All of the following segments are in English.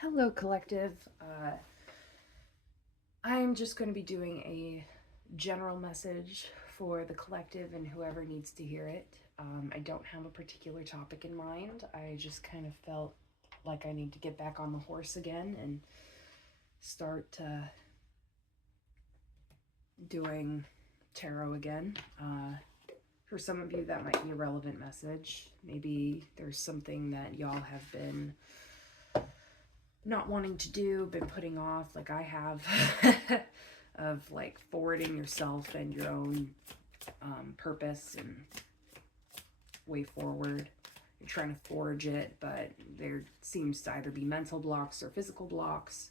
Hello, collective. I'm just going to be doing a general message for the collective and whoever needs to hear it. I don't have a particular topic in mind. I just kind of felt like I need to get back on the horse again and start doing tarot again. For some of you, that might be a relevant message. Maybe there's something that y'all have been not wanting to do, been putting off, like I have, of like forwarding yourself and your own purpose and way forward. You're trying to forge it, but there seems to either be mental blocks or physical blocks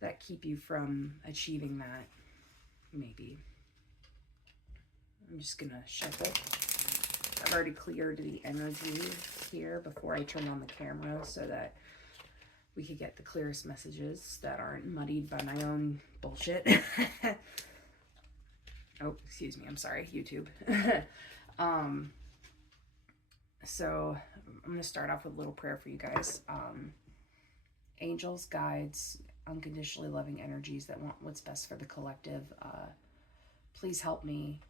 that keep you from achieving that. Maybe. I'm just gonna shuffle. I've already cleared the energy here before I turned on the camera so that we could get the clearest messages that aren't muddied by my own bullshit. Oh, excuse me. I'm sorry, YouTube. So I'm going to start off with a little prayer for you guys. Angels, guides, unconditionally loving energies that want what's best for the collective. Please help me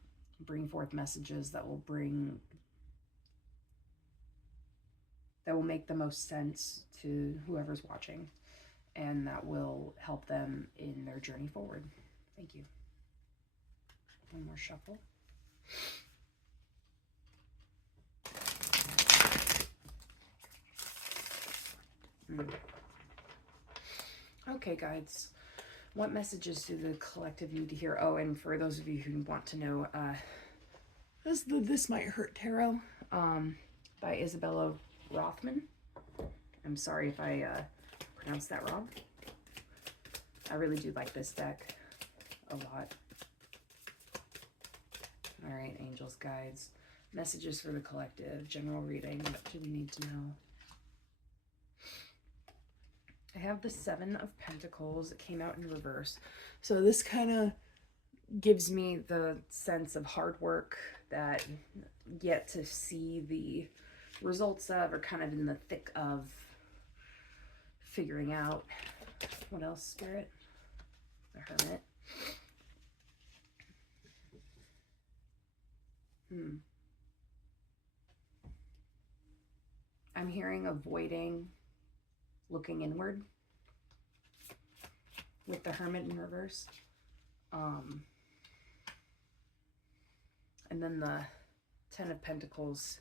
bring forth messages that will make the most sense to whoever's watching and that will help them in their journey forward. Thank you. One more shuffle. Okay, guides. What messages do the collective need to hear? Oh, and for those of you who want to know, This Might Hurt Tarot by Isabella Rothman. I'm sorry if I pronounced that wrong. I really do like this deck a lot. All right, angels, guides, messages for the collective, general reading. What do we need to know? I have the Seven of Pentacles. It came out in reverse. So this kind of gives me the sense of hard work that yet to see the results of, or kind of in the thick of figuring out. What else, Spirit? The Hermit. I'm hearing avoiding looking inward with the Hermit in reverse. And then the Ten of Pentacles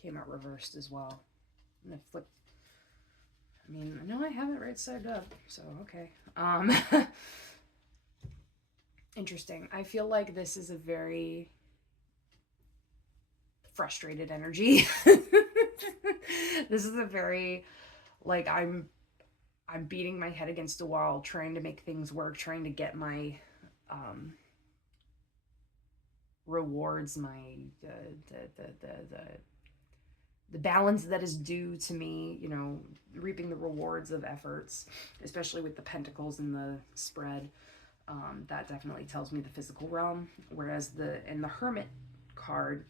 came out reversed as well. And I flipped. I mean, I know I have it right side up, so okay. Interesting. I feel like this is a very frustrated energy. This is a very, like, I'm beating my head against a wall, trying to make things work, trying to get my rewards, my the balance that is due to me, you know, reaping the rewards of efforts, especially with the pentacles and the spread. That definitely tells me the physical realm, whereas the Hermit card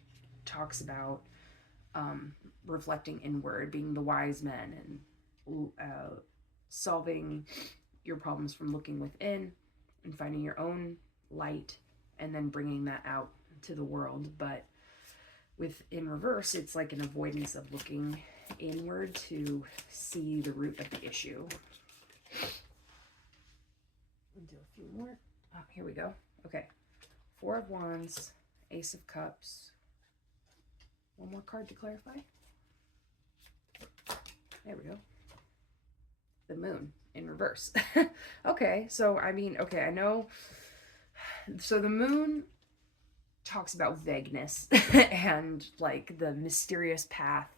talks about reflecting inward, being the wise men, and solving your problems from looking within and finding your own light and then bringing that out to the world. But with in reverse, it's like an avoidance of looking inward to see the root of the issue. I'll do a few more. Oh, here we go. Okay. Four of Wands, Ace of Cups. One more card to clarify. There we go. The Moon in reverse. Okay, so I mean, okay, I know. So the Moon talks about vagueness and like the mysterious path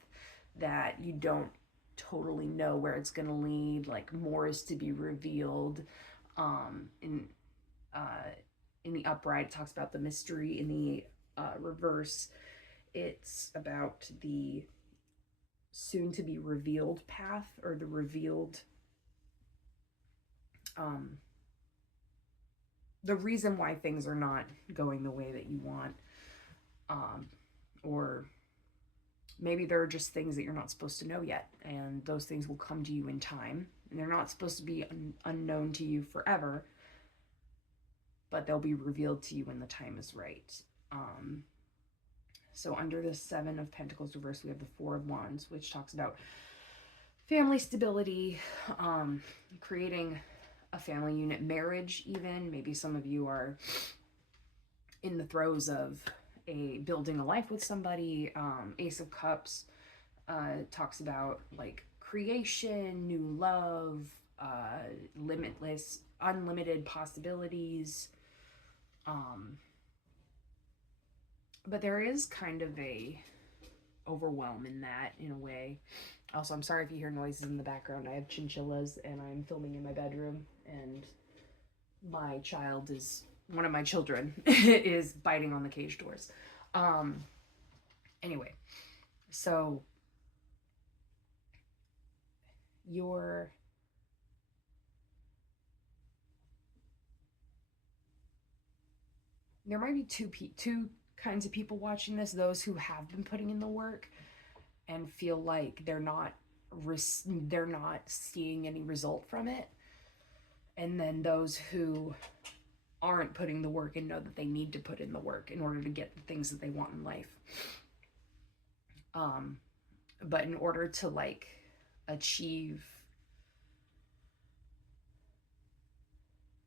that you don't totally know where it's going to lead, like more is to be revealed. In the upright, it talks about the mystery. In the reverse, it's about the soon to be revealed path, or the revealed the reason why things are not going the way that you want, or Maybe there are just things that you're not supposed to know yet, and those things will come to you in time, and they're not supposed to be unknown to you forever, but they'll be revealed to you when the time is right. So under the Seven of Pentacles reversed, we have the Four of Wands, which talks about family stability, creating a family unit, marriage even. Maybe some of you are in the throes of building a life with somebody. Ace of Cups talks about like creation, new love, limitless, unlimited possibilities. But there is kind of a overwhelm in that, in a way. Also, I'm sorry if you hear noises in the background. I have chinchillas and I'm filming in my bedroom, and my child is, one of my children is biting on the cage doors. Anyway, so there might be two kinds of people watching this: those who have been putting in the work and feel like they're not seeing any result from it, and then those who aren't putting the work and know that they need to put in the work in order to get the things that they want in life. But in order to like achieve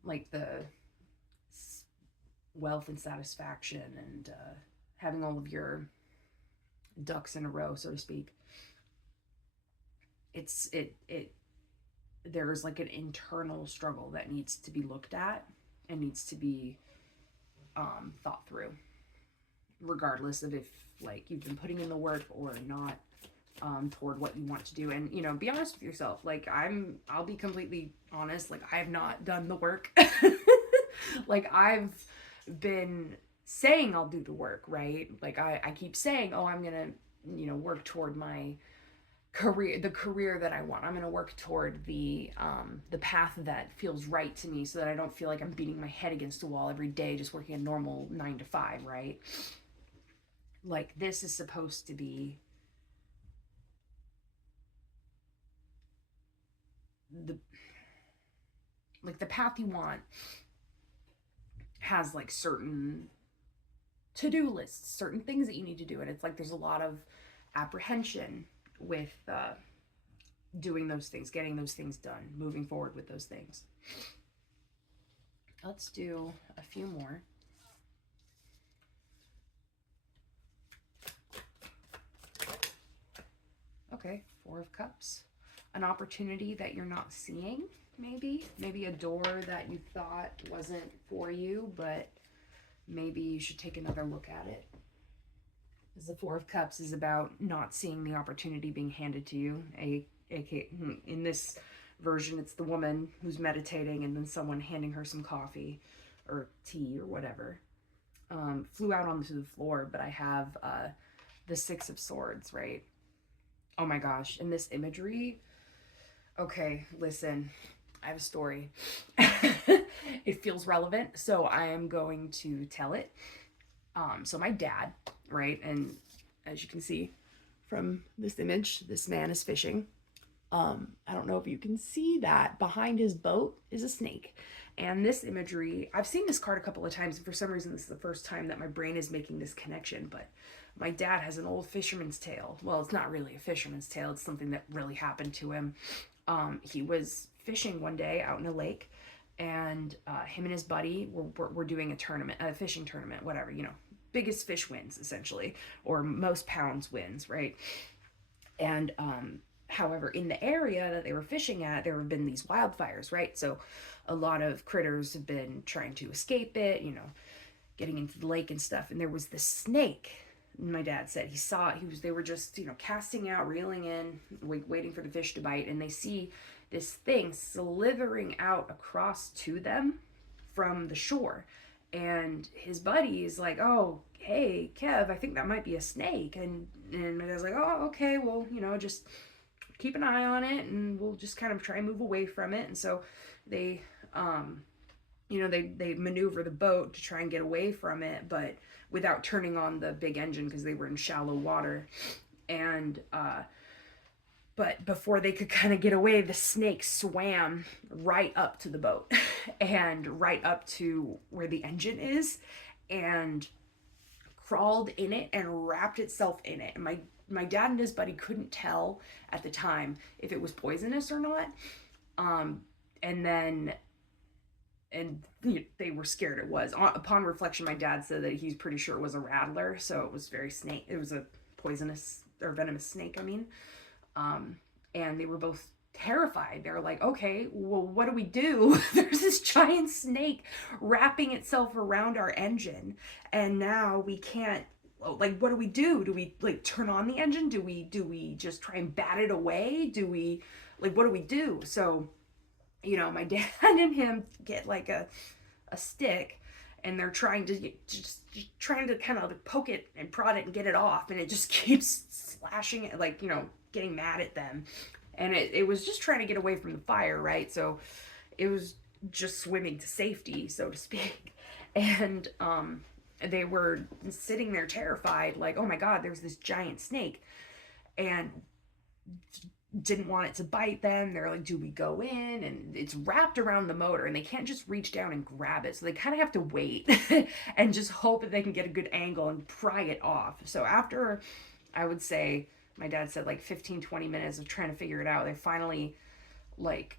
like the wealth and satisfaction and having all of your ducks in a row, so to speak, there's like an internal struggle that needs to be looked at and needs to be thought through, regardless of if like you've been putting in the work or not, toward what you want to do. And, you know, be honest with yourself. Like I'll be completely honest. Like I have not done the work. Like I've been saying I'll do the work, right? Like I keep saying, oh, I'm gonna, you know, work toward my career, the career that I want. I'm gonna work toward the path that feels right to me, so that I don't feel like I'm beating my head against the wall every day just working a normal 9 to 5, right? Like this is supposed to be the path you want has like certain to-do lists, certain things that you need to do, and it's like there's a lot of apprehension with doing those things, getting those things done, moving forward with those things. Let's do a few more. Okay, Four of Cups. An opportunity that you're not seeing, maybe a door that you thought wasn't for you, but maybe you should take another look at it. Because the Four of Cups is about not seeing the opportunity being handed to you. In this version, it's the woman who's meditating and then someone handing her some coffee or tea or whatever. Flew out onto the floor, but I have the Six of Swords, right? Oh my gosh, in this imagery, okay, listen, I have a story. It feels relevant, so I am going to tell it. So my dad, right, and as you can see from this image, this man is fishing. I don't know if you can see that behind his boat is a snake. And this imagery, I've seen this card a couple of times, and for some reason this is the first time that my brain is making this connection, but my dad has an old fisherman's tale. Well, it's not really a fisherman's tale, it's something that really happened to him. He was fishing one day out in a lake, and him and his buddy were doing a tournament, a fishing tournament, whatever, you know, biggest fish wins, essentially, or most pounds wins, right? And however, in the area that they were fishing at, there have been these wildfires, right? So a lot of critters have been trying to escape it, you know, getting into the lake and stuff. And there was this snake. My dad said he saw it. They were just, you know, casting out, reeling in, waiting for the fish to bite. And they see this thing slithering out across to them from the shore. And his buddy is like, oh, hey, Kev, I think that might be a snake. And my dad's like, oh, okay, well, you know, just keep an eye on it and we'll just kind of try and move away from it. And so they, you know, they maneuver the boat to try and get away from it, but without turning on the big engine because they were in shallow water. And but before they could kind of get away, the snake swam right up to the boat and right up to where the engine is, and crawled in it and wrapped itself in it. And my dad and his buddy couldn't tell at the time if it was poisonous or not. And then and they were scared it was. Upon reflection, my dad said that he's pretty sure it was a rattler, so it was very snake. It was a poisonous or venomous snake, I mean. And they were both terrified. They're like, okay, well, what do we do? There's this giant snake wrapping itself around our engine, and now we can't, like, what do we do? Do we like turn on the engine? Do we just try and bat it away? Do we, like, what do we do? So, my dad and him get like a stick, and they're trying to just trying to kind of like poke it and prod it and get it off, and it just keeps slashing it, like, getting mad at them. And it was just trying to get away from the fire, right? So it was just swimming to safety, so to speak. And they were sitting there terrified, like, oh my God, there's this giant snake, and didn't want it to bite them. They're like, do we go in? And it's wrapped around the motor, and they can't just reach down and grab it. So they kind of have to wait and just hope that they can get a good angle and pry it off. So after, I would say, my dad said like 15-20 minutes of trying to figure it out, they finally like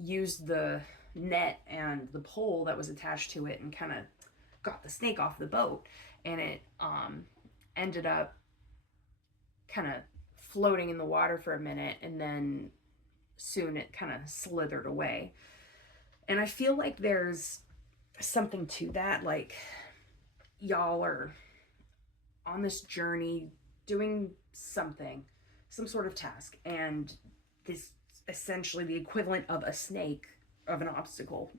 used the net and the pole that was attached to it and kind of got the snake off the boat. And it ended up kind of floating in the water for a minute, and then soon it kind of slithered away. And I feel like there's something to that. Like, y'all are on this journey doing something, some sort of task, and this essentially the equivalent of a snake, of an obstacle.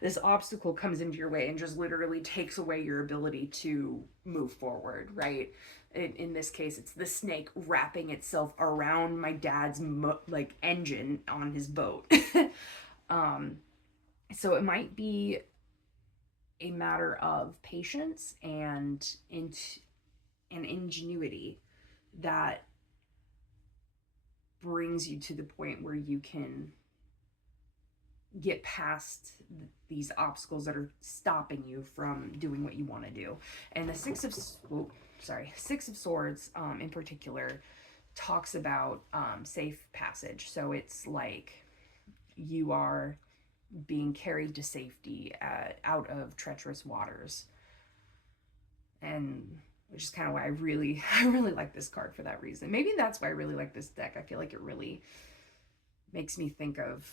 This obstacle comes into your way and just literally takes away your ability to move forward, right? In this case, it's the snake wrapping itself around my dad's like engine on his boat. So it might be a matter of patience and ingenuity that brings you to the point where you can get past these obstacles that are stopping you from doing what you want to do. And the Six of Swords in particular talks about safe passage. So it's like you are being carried to safety out of treacherous waters, and which is kind of why I really like this card for that reason. Maybe that's why I really like this deck. I feel like it really makes me think of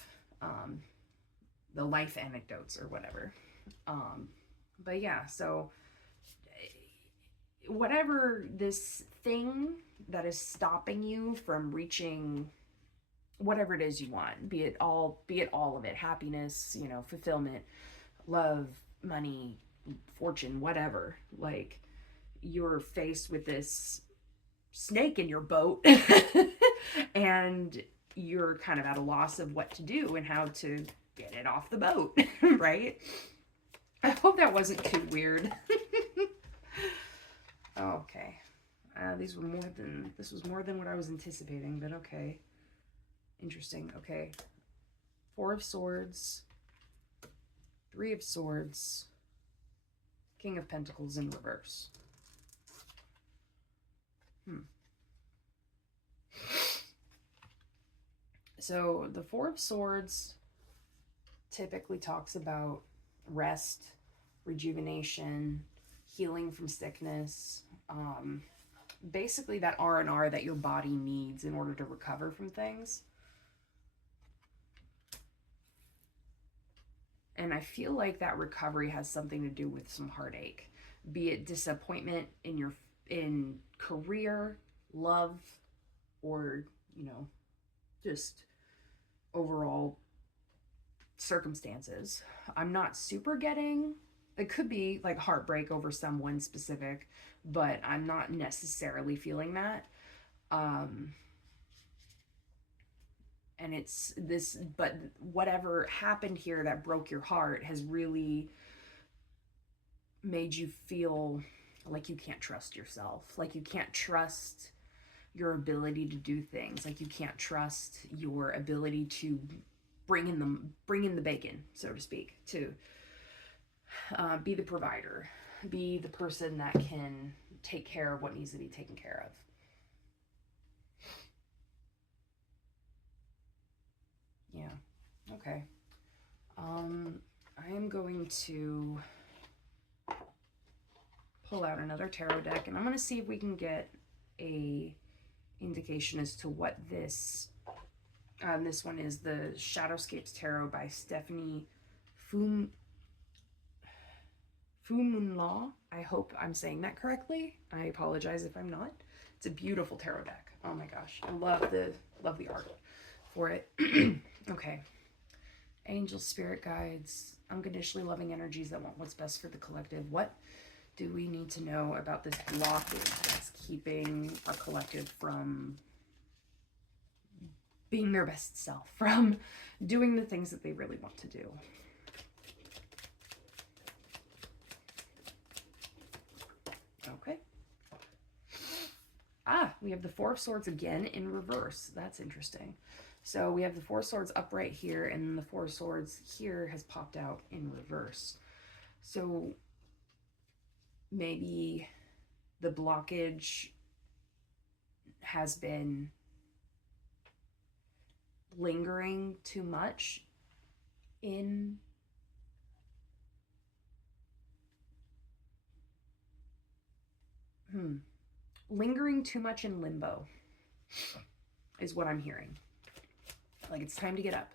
the life anecdotes or whatever. But yeah, so whatever this thing that is stopping you from reaching whatever it is you want, be it all of it, happiness, fulfillment, love, money, fortune, whatever, like, you're faced with this snake in your boat and you're kind of at a loss of what to do and how to get it off the boat. Right? I hope that wasn't too weird. Okay. This was more than what I was anticipating, but okay. Interesting. Okay. 4 of Swords, 3 of Swords, King of Pentacles in reverse. So the 4 of Swords typically talks about rest, rejuvenation, healing from sickness, basically that R&R that your body needs in order to recover from things. And I feel like that recovery has something to do with some heartache, be it disappointment in career, love, or, just overall circumstances. I'm not super getting, it could be like heartbreak over someone specific, but I'm not necessarily feeling that. And it's this, but whatever happened here that broke your heart has really made you feel Like you can't trust yourself. Like you can't trust your ability to do things. Like you can't trust your ability to bring in the bacon, so to speak, to be the provider, be the person that can take care of what needs to be taken care of. Yeah. Okay. I am going to pull out another tarot deck, and I'm going to see if we can get a indication as to what this one is the Shadowscapes Tarot by Stephanie Fumunlaw. I hope I'm saying that correctly. I apologize if I'm not. It's a beautiful tarot deck. Oh my gosh, I love the art for it. Okay. Angels, spirit guides, unconditionally loving energies that want what's best for the collective. What do we need to know about this blockage that's keeping our collective from being their best self, from doing the things that they really want to do? Okay. We have the Four of Swords again in reverse. That's interesting. So we have the Four of Swords upright here, and then the Four of Swords here has popped out in reverse. So maybe the blockage has been lingering too much in lingering too much in limbo is what I'm hearing. Like it's time to get up.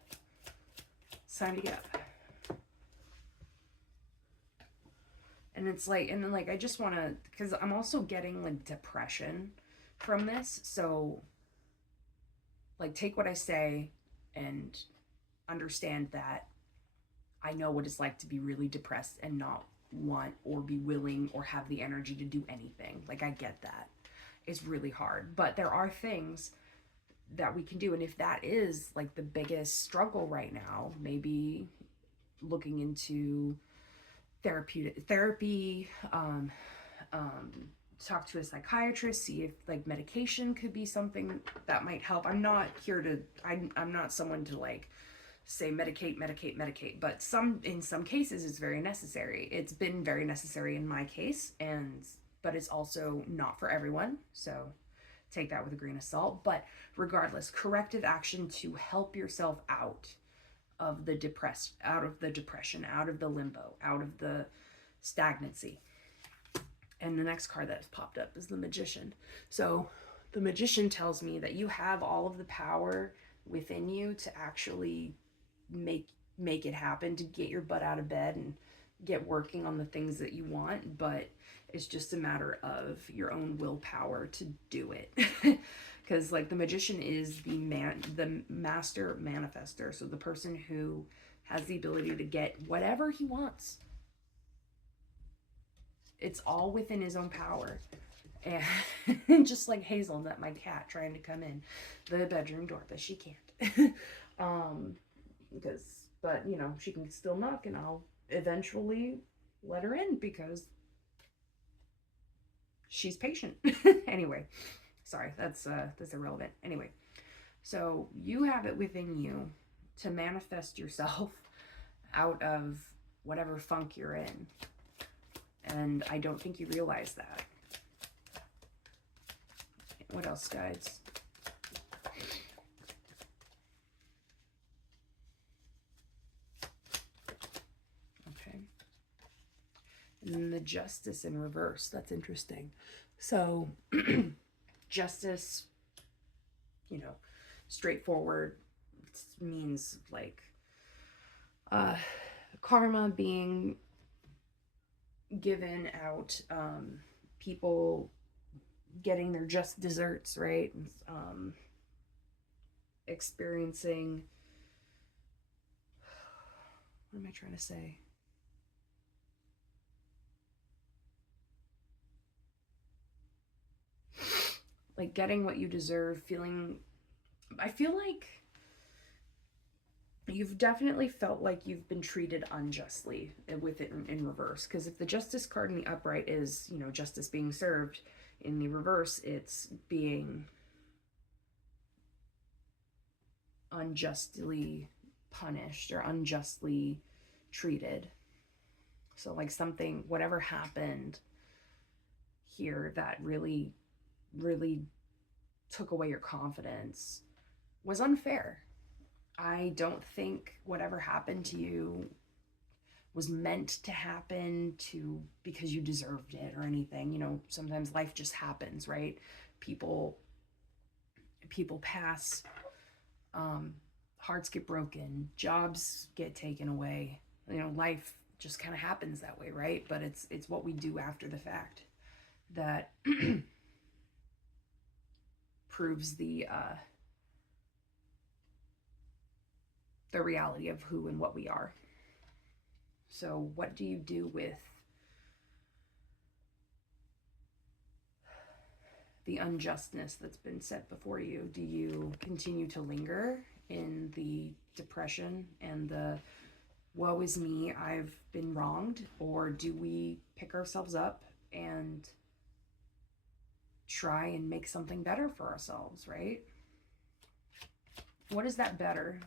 It's time to get up. And it's like, and then like, I just want to, because I'm also getting like depression from this. So like, take what I say and understand that I know what it's like to be really depressed and not want or be willing or have the energy to do anything. Like, I get that. It's really hard. But there are things that we can do. And if that is like the biggest struggle right now, maybe looking into therapy, talk to a psychiatrist, see if like medication could be something that might help. I'm not here to, I'm not someone to like say medicate, but in some cases it's very necessary. It's been very necessary in my case, but it's also not for everyone. So take that with a grain of salt. But regardless, corrective action to help yourself out of the depression, out of the limbo, out of the stagnancy. And the next card that has popped up is the Magician. So the Magician tells me that you have all of the power within you to actually make it happen, to get your butt out of bed and get working on the things that you want, but it's just a matter of your own willpower to do it. Because like the Magician is the master manifester, so the person who has the ability to get whatever he wants. It's all within his own power. And just like Hazelnut, my cat, trying to come in the bedroom door, but she can't. But you know, she can still knock, and I'll eventually let her in because she's patient. Anyway, sorry, that's irrelevant. Anyway, so you have it within you to manifest yourself out of whatever funk you're in. And I don't think you realize that. What else, guys? Okay. And then the Justice in reverse. That's interesting. So, justice, you know, straightforward, means like karma being given out, people getting their just desserts, right? Experiencing, what am I trying to say? Like getting what you deserve, feeling, I feel like you've definitely felt like you've been treated unjustly with it in reverse. Because if the justice card in the upright is, you know, justice being served, in the reverse, it's being unjustly punished or unjustly treated. So like something, whatever happened here that really, really took away your confidence was unfair. I don't think whatever happened to you was meant to happen to because you deserved it or anything. You know, sometimes life just happens, right? People pass, hearts get broken, jobs get taken away. You know, life just kind of happens that way, right? But it's what we do after the fact that proves the reality of who and what we are. So what do you do with the unjustness that's been set before you? Do you continue to linger in the depression and the woe is me, I've been wronged? Or do we pick ourselves up and try and make something better for ourselves, right? What is that better?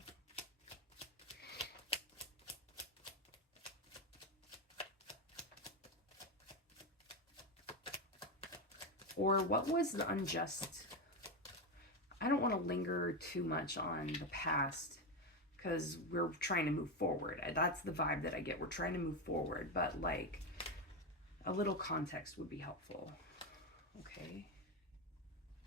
Or what was the unjust? I don't want to linger too much on the past because we're trying to move forward. That's the vibe that I get. We're trying to move forward, but like a little context would be helpful. Okay.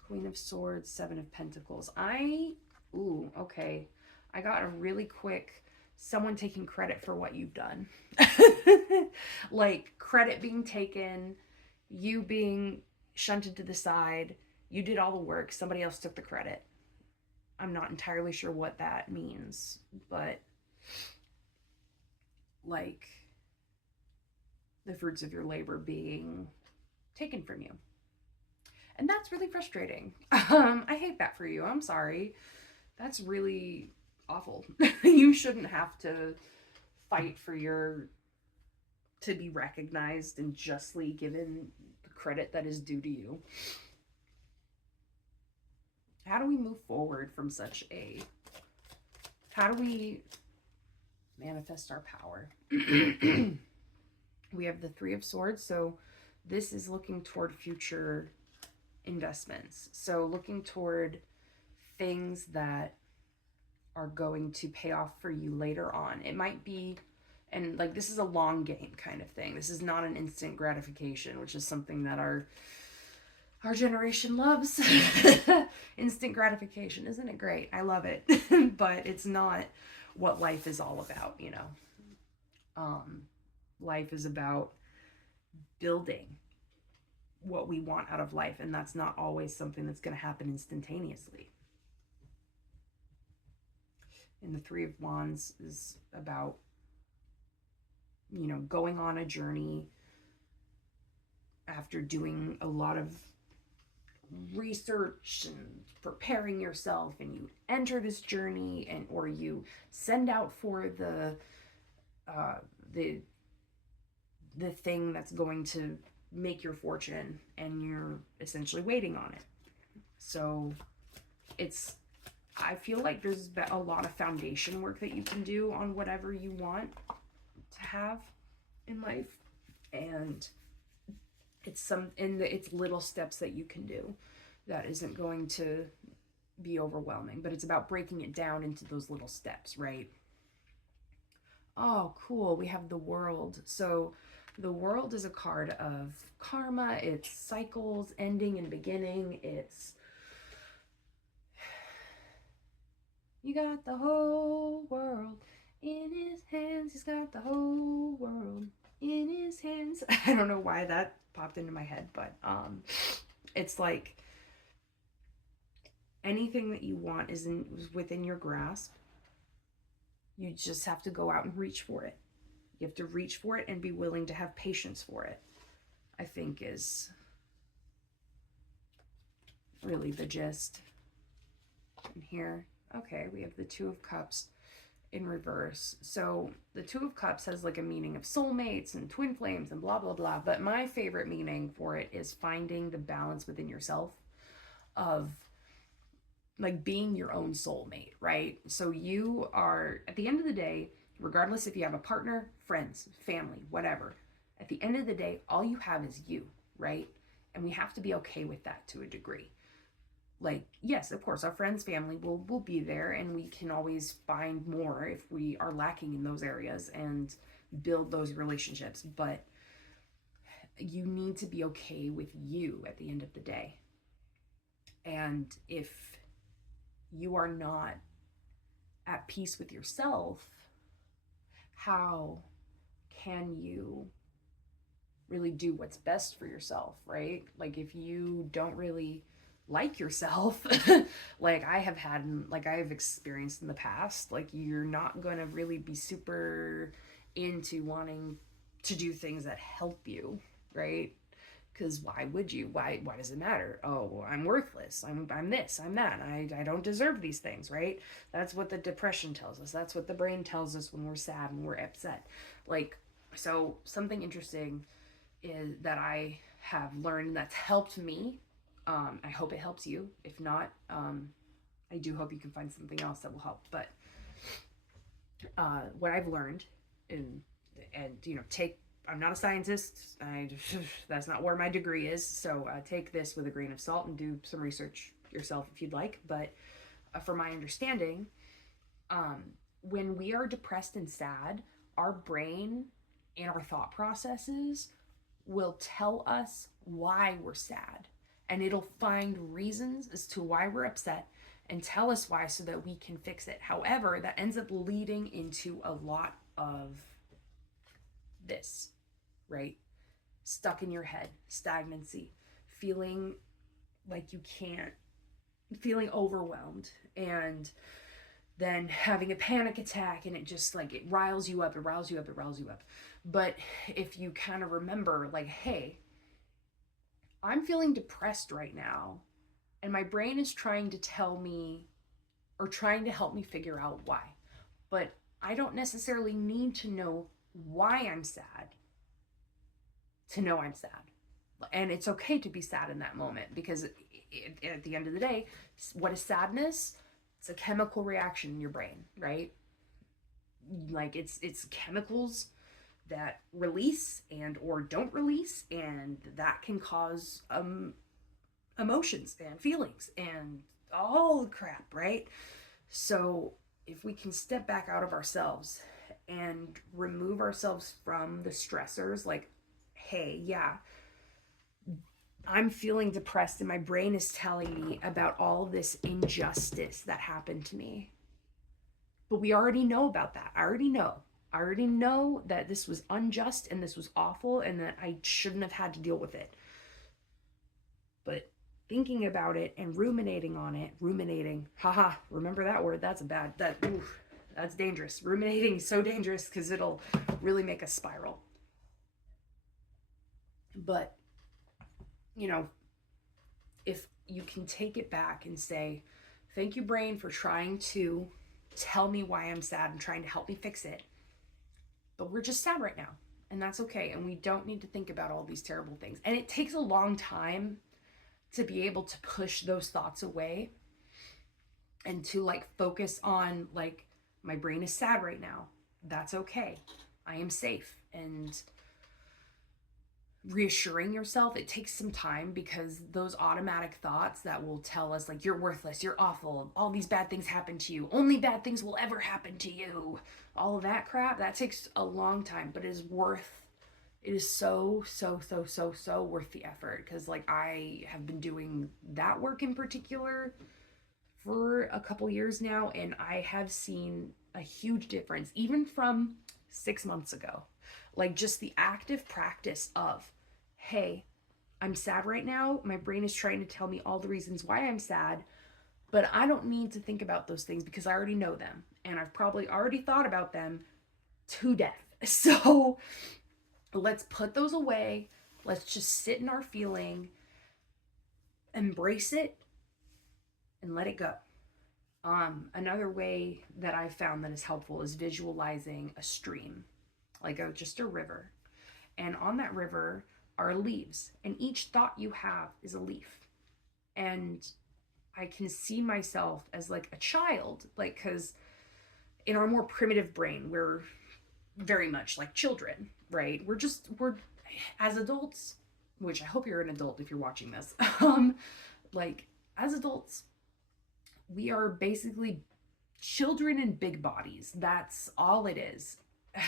Queen of Swords, Seven of Pentacles. Okay. I got a really quick someone taking credit for what you've done. Like credit being taken, you being shunted to the side, you did all the work, somebody else took the credit. I'm not entirely sure what that means, but like the fruits of your labor being taken from you. And that's really frustrating. I hate that for you. I'm sorry. That's really awful. You shouldn't have to fight for to be recognized and justly given the credit that is due to you. How do we move forward from such a... How do we manifest our power? We have the Three of Swords, so this is looking toward future investments. So looking toward things that are going to pay off for you later on. It might be, and like this is a long game kind of thing. This is not an instant gratification, which is something that our generation loves. Instant gratification, isn't it great? I love it. But it's not what life is all about, you know. Life is about building what we want out of life, and that's not always something that's going to happen instantaneously. And the Three of Wands is about, you know, going on a journey after doing a lot of research and preparing yourself, and you enter this journey, and or you send out for the thing that's going to make your fortune, and you're essentially waiting on it. So I feel like there's a lot of foundation work that you can do on whatever you want to have in life, and it's little steps that you can do that isn't going to be overwhelming, but it's about breaking it down into those little steps, right? Oh, cool. We have the World. So the World is a card of karma. It's cycles, ending and beginning. It's, you got the whole world in his hands. He's got the whole world in his hands. I don't know why that popped into my head, but it's like anything that you want is within your grasp. You just have to go out and reach for it. You have to reach for it and be willing to have patience for it, I think, is really the gist. And here, okay, we have the Two of Cups. in reverse. So the Two of Cups has like a meaning of soulmates and twin flames and blah, blah, blah. But my favorite meaning for it is finding the balance within yourself of like being your own soulmate, right? So you are, at the end of the day, regardless if you have a partner, friends, family, whatever, at the end of the day, all you have is you, right? And we have to be okay with that to a degree. Like, yes, of course, our friends, family will be there, and we can always find more if we are lacking in those areas and build those relationships. But you need to be okay with you at the end of the day. And if you are not at peace with yourself, how can you really do what's best for yourself, right? Like if you don't really like yourself, like I've experienced in the past, like you're not going to really be super into wanting to do things that help you, right? Because why would you? Why does it matter? Oh, I'm worthless. I'm this, I'm that. I don't deserve these things, right? That's what the depression tells us. That's what the brain tells us when we're sad and we're upset. Like, so something interesting is that I have learned that's helped me. I hope it helps you. If not, I do hope you can find something else that will help. But what I've learned, and I'm not a scientist. That's not where my degree is. So take this with a grain of salt and do some research yourself if you'd like. But from my understanding, when we are depressed and sad, our brain and our thought processes will tell us why we're sad. And it'll find reasons as to why we're upset and tell us why so that we can fix it. However, that ends up leading into a lot of this, right? Stuck in your head, stagnancy, feeling like you can't, feeling overwhelmed, and then having a panic attack, and it just like it riles you up. But if you kind of remember, like, hey, I'm feeling depressed right now, and my brain is trying to tell me or trying to help me figure out why. But I don't necessarily need to know why I'm sad to know I'm sad. And it's okay to be sad in that moment, because at the end of the day, what is sadness? It's a chemical reaction in your brain, right? Like it's chemicals that release and or don't release, and that can cause emotions and feelings and all the crap, right? So if we can step back out of ourselves and remove ourselves from the stressors, like, hey, yeah, I'm feeling depressed and my brain is telling me about all this injustice that happened to me. But we already know about that. I already know that this was unjust and this was awful and that I shouldn't have had to deal with it. But thinking about it and ruminating on it, remember that word? That's that's dangerous. Ruminating is so dangerous because it'll really make us spiral. But, if you can take it back and say, thank you, brain, for trying to tell me why I'm sad and trying to help me fix it. But we're just sad right now, and that's okay. And we don't need to think about all these terrible things. And it takes a long time to be able to push those thoughts away and to focus on my brain is sad right now. That's okay. I am safe. And reassuring yourself, it takes some time, because those automatic thoughts that will tell us you're worthless, you're awful, all these bad things happen to you, only bad things will ever happen to you, all of that crap, that takes a long time, but it is so worth the effort, because I have been doing that work in particular for a couple years now, and I have seen a huge difference even from 6 months ago. Just the active practice of, hey, I'm sad right now. My brain is trying to tell me all the reasons why I'm sad, but I don't need to think about those things because I already know them. And I've probably already thought about them to death. So let's put those away. Let's just sit in our feeling, embrace it, and let it go. Another way that I've found that is helpful is visualizing a stream, like just a river. And on that river are leaves, and each thought you have is a leaf. And I can see myself as like a child, like, because in our more primitive brain, we're very much like children, right? We're as adults, which I hope you're an adult if you're watching this. Like, as adults, we are basically children in big bodies. That's all it is.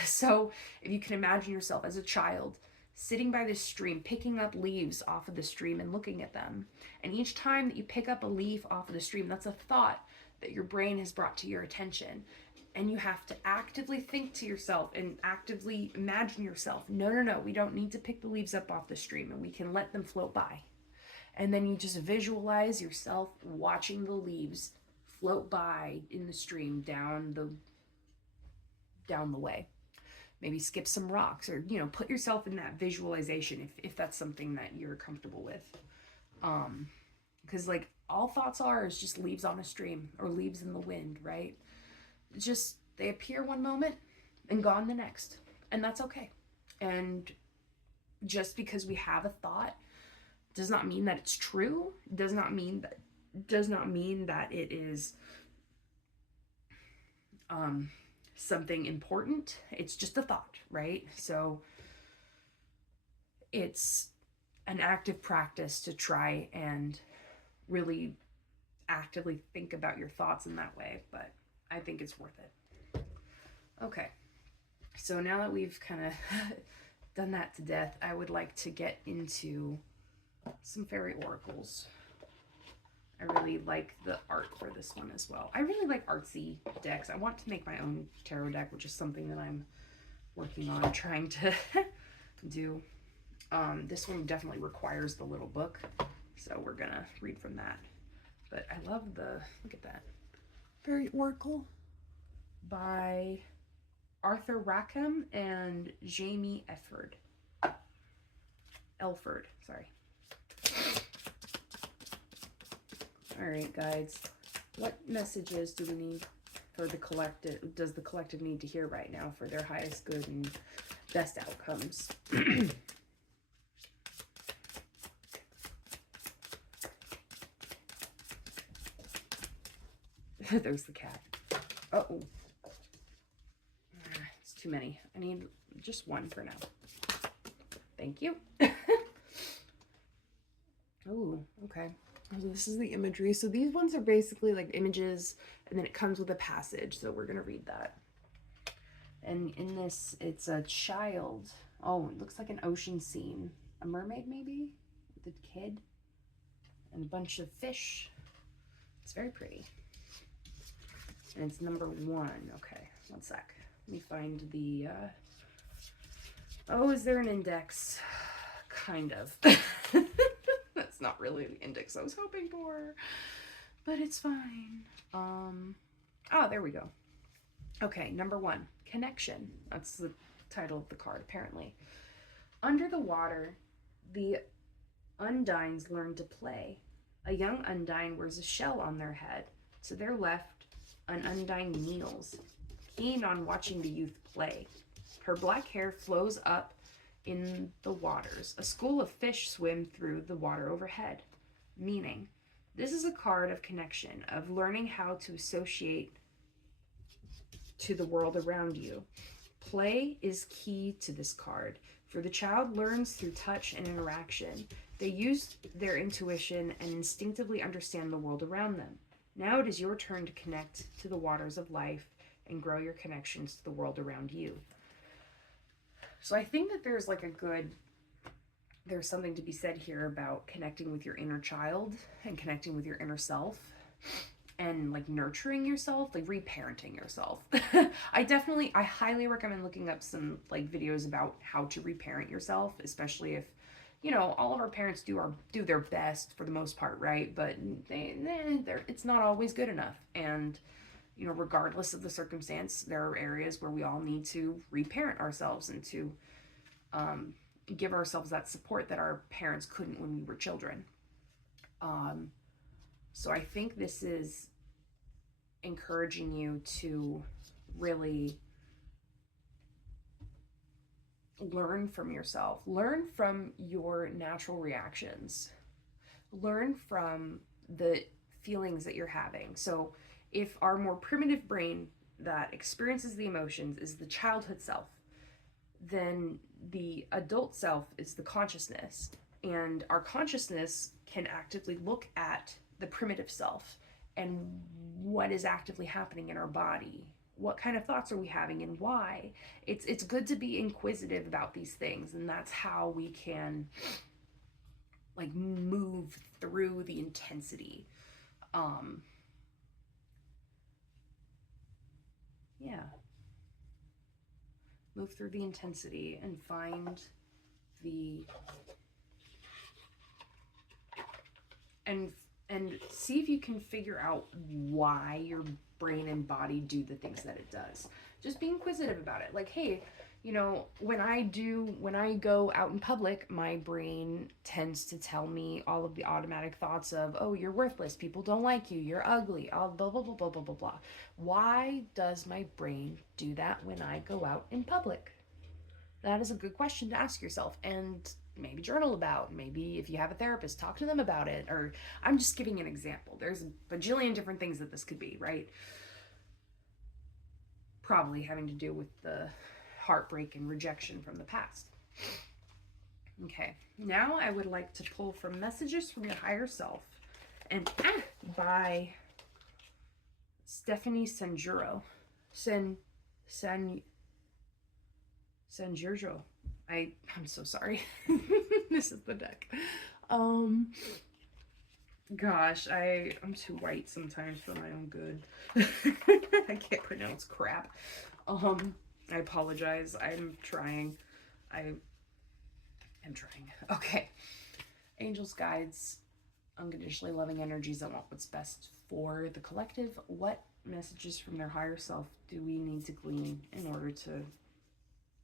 So if you can imagine yourself as a child sitting by this stream, picking up leaves off of the stream and looking at them. And each time that you pick up a leaf off of the stream, that's a thought that your brain has brought to your attention. And you have to actively think to yourself and actively imagine yourself, no, we don't need to pick the leaves up off the stream, and we can let them float by. And then you just visualize yourself watching the leaves float by in the stream down the way. Maybe skip some rocks, or put yourself in that visualization if that's something that you're comfortable with. Because like all thoughts are is just leaves on a stream or leaves in the wind, right? It's just they appear one moment and gone the next, and that's okay. And just because we have a thought does not mean that it's true. Does not mean that it is something important. It's just a thought, right? So it's an active practice to try and really actively think about your thoughts in that way, but I think it's worth it. Okay, so now that we've kind of done that to death, I would like to get into some fairy oracles. I really like the art for this one as well. I really like artsy decks. I want to make my own tarot deck, which is something that I'm working on trying to do. This one definitely requires the little book, so we're gonna read from that. But I love look at that. Fairy Oracle by Arthur Rackham and Jamie Elford, sorry. All right, guys, what messages do we need for the collective? Does the collective need to hear right now for their highest good and best outcomes? There's the cat. Uh-oh. It's too many. I need just one for now. Thank you. Oh, okay. So this is the imagery. So these ones are basically like images, and then it comes with a passage. So we're going to read that. And in this, it's a child. Oh, it looks like an ocean scene. A mermaid, maybe? With a kid. And a bunch of fish. It's very pretty. And it's number 1. Okay, one sec. Let me find the... Oh, is there an index? Kind of. That's not really the index I was hoping for, but it's fine. Oh, there we go. Okay, number 1, connection. That's the title of the card, apparently. Under the water, the undines learn to play. A young undine wears a shell on their head. To their left, an undine kneels, keen on watching the youth play. Her black hair flows up in the waters. A school of fish swim through the water overhead. Meaning, this is a card of connection, of learning how to associate to the world around you. Play is key to this card, for the child learns through touch and interaction. They use their intuition and instinctively understand the world around them. Now it is your turn to connect to the waters of life and grow your connections to the world around you. So I think that there's something to be said here about connecting with your inner child and connecting with your inner self and like nurturing yourself, like reparenting yourself. I highly recommend looking up some like videos about how to reparent yourself, especially if, all of our parents do their best for the most part, right? But it's not always good enough. And regardless of the circumstance, there are areas where we all need to reparent ourselves and to give ourselves that support that our parents couldn't when we were children. So I think this is encouraging you to really learn from yourself, learn from your natural reactions, learn from the feelings that you're having. So if our more primitive brain that experiences the emotions is the childhood self, then the adult self is the consciousness. And our consciousness can actively look at the primitive self and what is actively happening in our body. What kind of thoughts are we having and why? It's good to be inquisitive about these things, and that's how we can like move through the intensity. Yeah. Move through the intensity and find the and see if you can figure out why your brain and body do the things that it does. Just be inquisitive about it. Like, hey, you know, when I go out in public, my brain tends to tell me all of the automatic thoughts of, oh, you're worthless, people don't like you, you're ugly, all blah, blah, blah, blah, blah, blah, blah. Why does my brain do that when I go out in public? That is a good question to ask yourself, and maybe journal about. Maybe if you have a therapist, talk to them about it. Or I'm just giving an example. There's a bajillion different things that this could be, right? Probably having to do with the heartbreak and rejection from the past. Okay, now I would like to pull from Messages from Your Higher Self and by Stephanie Sanjuro. Sanjuro. I'm so sorry. This is the deck. Gosh, I'm too white sometimes for my own good. I can't pronounce crap. I apologize. I'm trying. I am trying. Okay. Angels, guides, unconditionally loving energies that want what's best for the collective. What messages from their higher self do we need to glean in order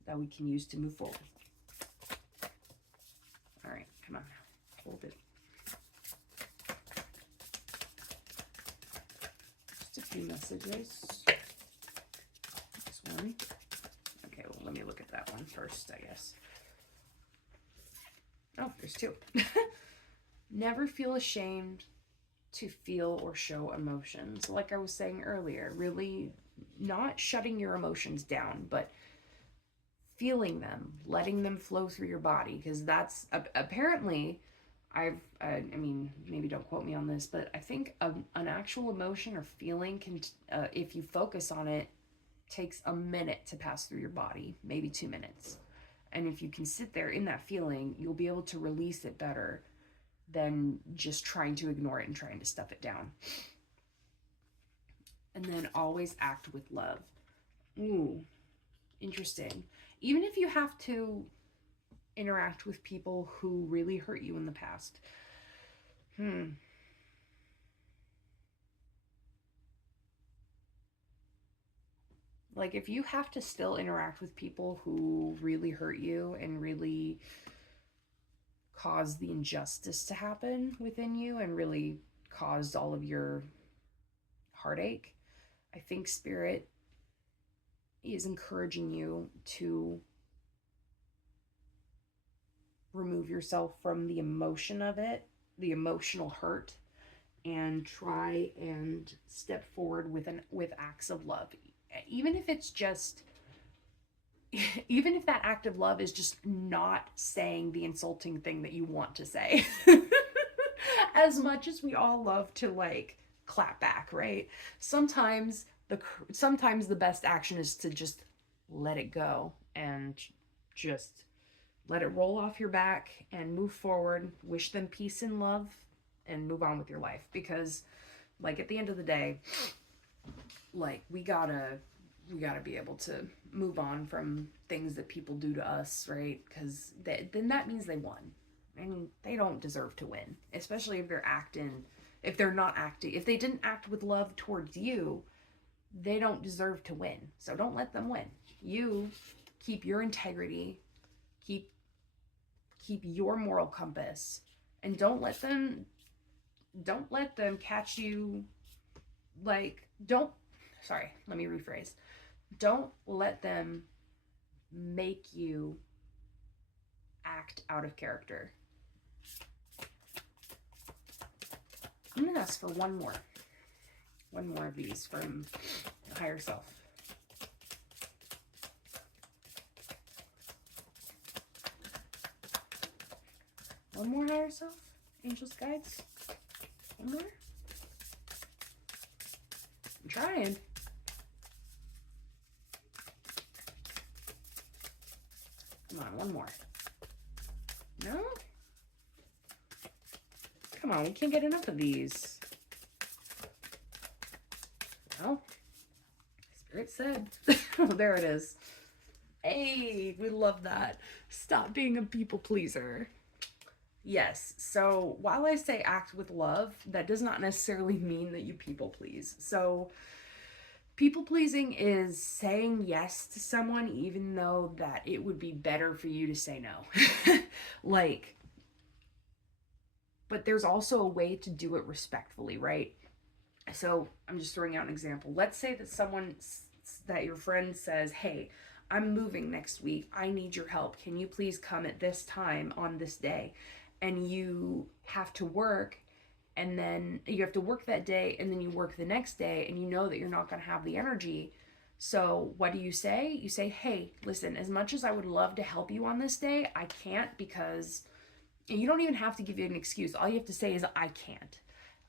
that we can use to move forward? All right, come on now. Hold it. Just a few messages. This one. Okay, well, let me look at that one first, I guess. Oh, there's two. Never feel ashamed to feel or show emotions. Like I was saying earlier, really not shutting your emotions down, but feeling them, letting them flow through your body, because that's apparently, I mean, maybe don't quote me on this, but I think an actual emotion or feeling can, if you focus on it, takes a minute to pass through your body, maybe 2 minutes. And if you can sit there in that feeling, you'll be able to release it better than just trying to ignore it and trying to stuff it down. And then always act with love. Ooh, interesting. Even if you have to interact with people who really hurt you in the past. Like, if you have to still interact with people who really hurt you and really cause the injustice to happen within you and really caused all of your heartache, I think Spirit is encouraging you to remove yourself from the emotion of it, the emotional hurt, and try and step forward with acts of love. Even if it's just, even if that act of love is just not saying the insulting thing that you want to say. As much as we all love to like clap back, right? Sometimes the best action is to just let it go and just let it roll off your back and move forward, wish them peace and love, and move on with your life. Because like at the end of the day, like we gotta be able to move on from things that people do to us, right? Because then that means they won, and they don't deserve to win, especially if if they didn't act with love towards you, they don't deserve to win. So don't let them win. You keep your integrity, keep your moral compass, and don't let them catch you like let me rephrase. Don't let them make you act out of character. I'm going to ask for one more of these from the higher self. One more higher self, angels, guides. One more. I'm trying. Come on, one more. No? Come on, we can't get enough of these. Well, Spirit said. Oh, there it is. Hey, we love that. Stop being a people pleaser. Yes, so while I say act with love, that does not necessarily mean that you people please. So people pleasing is saying yes to someone even though that it would be better for you to say no. Like, but there's also a way to do it respectfully, right? So I'm just throwing out an example. Let's say that your friend says, hey, I'm moving next week. I need your help. Can you please come at this time on this day? And you have to work, and then you have to work that day, and then you work the next day, and you know that you're not going to have the energy. So what do you say? You say, hey, listen, as much as I would love to help you on this day, I can't because, and you don't even have to give you an excuse. All you have to say is, I can't.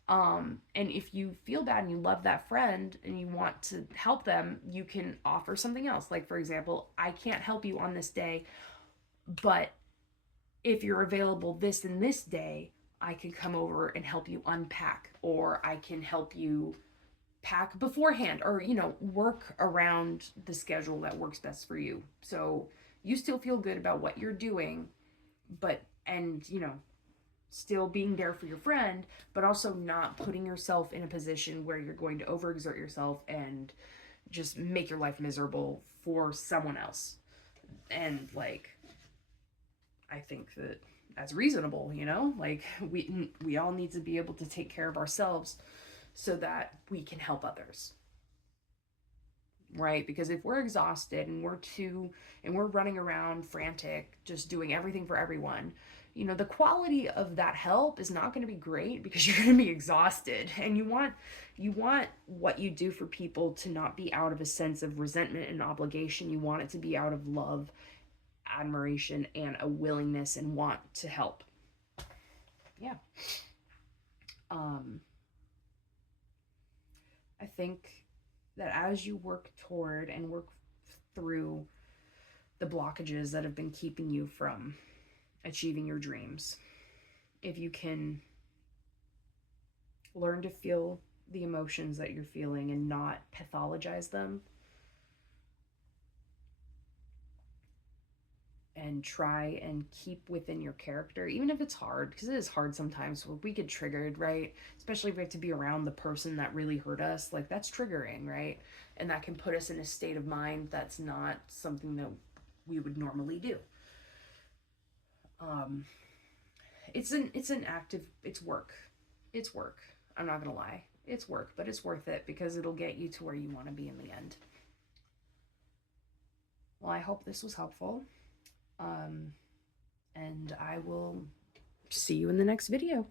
And if you feel bad and you love that friend and you want to help them, you can offer something else. Like, for example, I can't help you on this day, but if you're available this and this day, I can come over and help you unpack, or I can help you pack beforehand, or, work around the schedule that works best for you. So you still feel good about what you're doing, and still being there for your friend, but also not putting yourself in a position where you're going to overexert yourself and just make your life miserable for someone else. And I think that that's reasonable, like we all need to be able to take care of ourselves so that we can help others. Right? Because if we're exhausted and we're running around frantic, just doing everything for everyone, the quality of that help is not going to be great because you're going to be exhausted. And you want what you do for people to not be out of a sense of resentment and obligation. You want it to be out of love, admiration, and a willingness and want to help. Yeah. I think that as you work toward and work through the blockages that have been keeping you from achieving your dreams, if you can learn to feel the emotions that you're feeling and not pathologize them, and try and keep within your character, even if it's hard, because it is hard sometimes. We get triggered, right? Especially if we have to be around the person that really hurt us. That's triggering, right? And that can put us in a state of mind that's not something that we would normally do. It's work. It's work. I'm not gonna lie. It's work, but it's worth it because it'll get you to where you want to be in the end. Well, I hope this was helpful. And I will see you in the next video.